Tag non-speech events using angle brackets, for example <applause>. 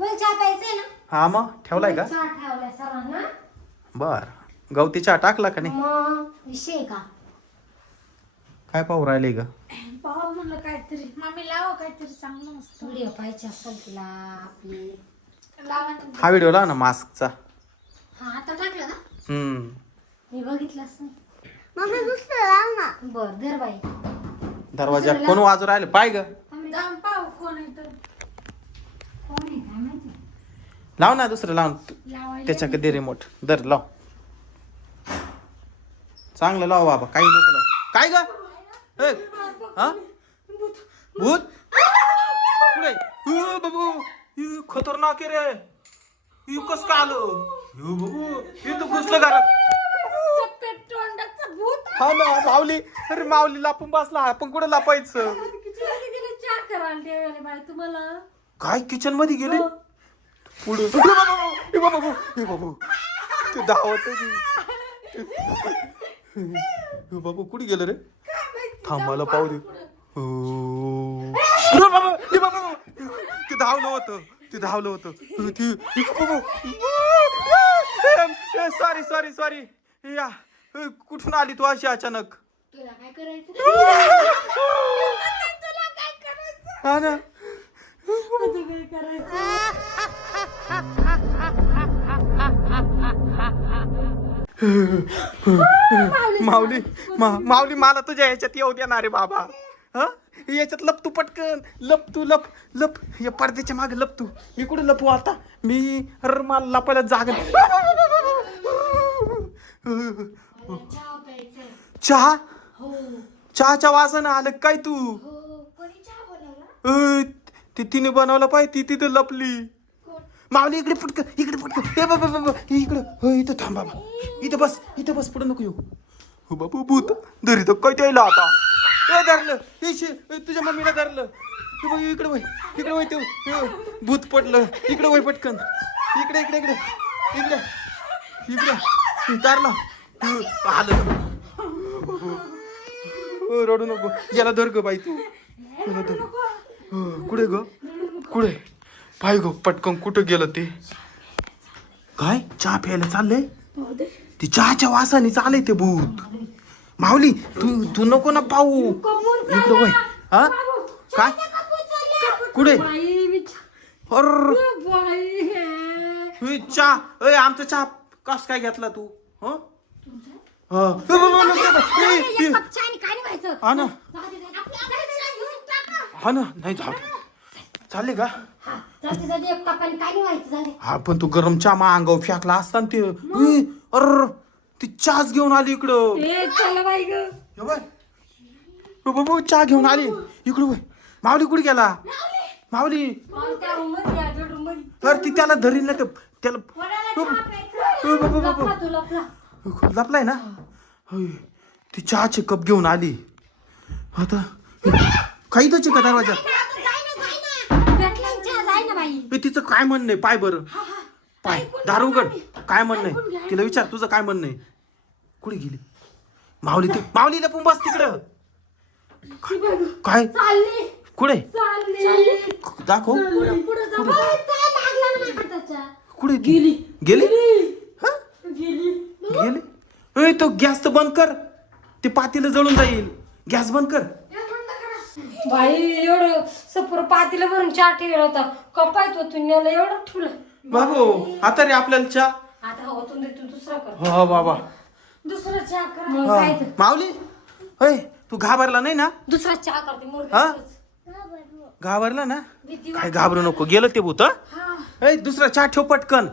तुम्हाला चहा प्यायचंय ना? हा मग ठेवलाय का? चहा ठेवलाय सर्वांना. बर. गवती चहा टाकला का नाही? मग विषय आहे का? काय पाहू राहिले ग? पाहा म्हणलं काहीतरी. मम्मी लावा काहीतरी चांगलं मस्त. व्हिडिओ पाहिजे असेल तिला आपली. लावा ना. हा व्हिडिओ लाव ना मास्कचा. हा आता टाकलं ना हम्म. मी बघितलंच नाही मम्मी दुसरं लाव ना. बर धर बाई. दरवाजा कोण वाजू राहिले? पाय ग. जाऊन पाहू कोण आहे तर कोण आहे काय माहिती लाव ना दुसरं लाव. लावायला त्याच्याकडे दे रिमोट दर लाव. चांगलं लाव बाबा काही नको लाव. काय ग? हा? भूत? बाबू खतरनाक रे. इ, कस काय आलं? इ, बाबू हे तर घुसलं घरात हा ना माऊली. अरे माऊली लापून बसला. आपण कुठे लापायचं? काय किचनमध्ये गेले पुढे बाबू, बाबू ए बाबू ते धावत बाबू कुठे गेलं रे? थांब मला पाहू दे. हो. बाबा, ए बाबा, ते धावलं होतं ते धावलं होतं. ते सॉरी सॉरी सॉरी या. कुठून आली तू अशी अचानक? तुला काय करायचं? तुला काय करायचं? हा ना. तुझं काय करायचं? <laughs> माऊली मा- माऊली मला तुझ्या ह्याच्यात येऊ देणार रे बाबा. हा? याच्यात लप तू पटकन. लप तू लप लप. या पडद्याच्या मागे लप तू मी कुठे लपू आता? मी अरे मला लपायला जागा. चहा? हो चहाच्या वासानं आलं काय तू? हो कोणी चहा बनवला? अय, ती तिने बनवलं पाहिजे ती तिथे लपली. माऊली इकडे पटकन इकडे पटकन ए बाबा बाबा इकडे. हो इथं थांब बाबा इथं बस इथं बस पुढं नको येऊ. हो बाबू भूत. धरी तर काय त्याला आता? ए धरलं. हे तुझ्या मम्मीला धरलं. हे बघ इकडे वय इकडे वय ते भूत पडलं. इकडे वय पटकन. इकडे इकडे इकडे. इकडे. इकडे. धरलं तू आलं हो, रडू नको. याला धर ग बाई तू. याला धर. हो, कुठे ग? कुठे? पाय ग पटकन कुठं गेलं ते? काय? चहा प्यायला चाललंय? ती चहाच्या वासाने चालय ते भूत. माऊली तू तू नको ना पाहू. इकडं वय. हा? काय? कुठे? अर बाई चहा अय आमचा चहा कस काय घेतला तू? हं? हा. हा ना. हा ना. नाही झालं चालले का? हा. एक काय नाही व्हायचं. हा पण तू गरम चहा अंगावर फेकला असता ना ते. उई, अर ती चहाच घेऊन आली इकडं. ए चला बाई ग. हे बाय. हे बाबा चहा घेऊन आली. इकडं वय माऊली कुठे गेला? माऊली. त्या रूममध्ये या बेडरूममध्ये. तर ती त्याला धरील ना ते त्याला. लपला तू लपला. लपलाय ना? होय. ती चहाचे कप घेऊन आली. आता काही तच का दरवाजा तिचं काय म्हणणं आहे? पाय बरं. पाय. दारू उघड. काय म्हणणं आहे? तिला विचार तुझं काय म्हणणं आहे? कुठे गेली? माऊली ते माऊली लपून बस तिकडं. काय? चालली. कुठे? चालली. दाखव. पुढे जा. बाई. काय लागला ना माझ्या हाताच्या? कुठे? ती? गेली. हा? गेली. गेली? ए तो गॅस तर बंद कर. ते पातीला जळून जाईल. गॅस बंद कर. बाई एवढं सपूर पातीला भरून चहा ठेवला होता. कपाय तो तू नेलं एवढं ठेवलं बाबू आता रे आपल्याला चहा. आता दे तू दुसरा कर. हो बाबा. दुसरा चहा कर. मग हा. काय तर. माऊली होय तू घाबरला नाही ना? दुसरा चहा करते हा? घाबरला ना? भीती काय घाबरू नको. गेलं ते भूत हं? हा. ए दुसरा चहा ठेव पटकन.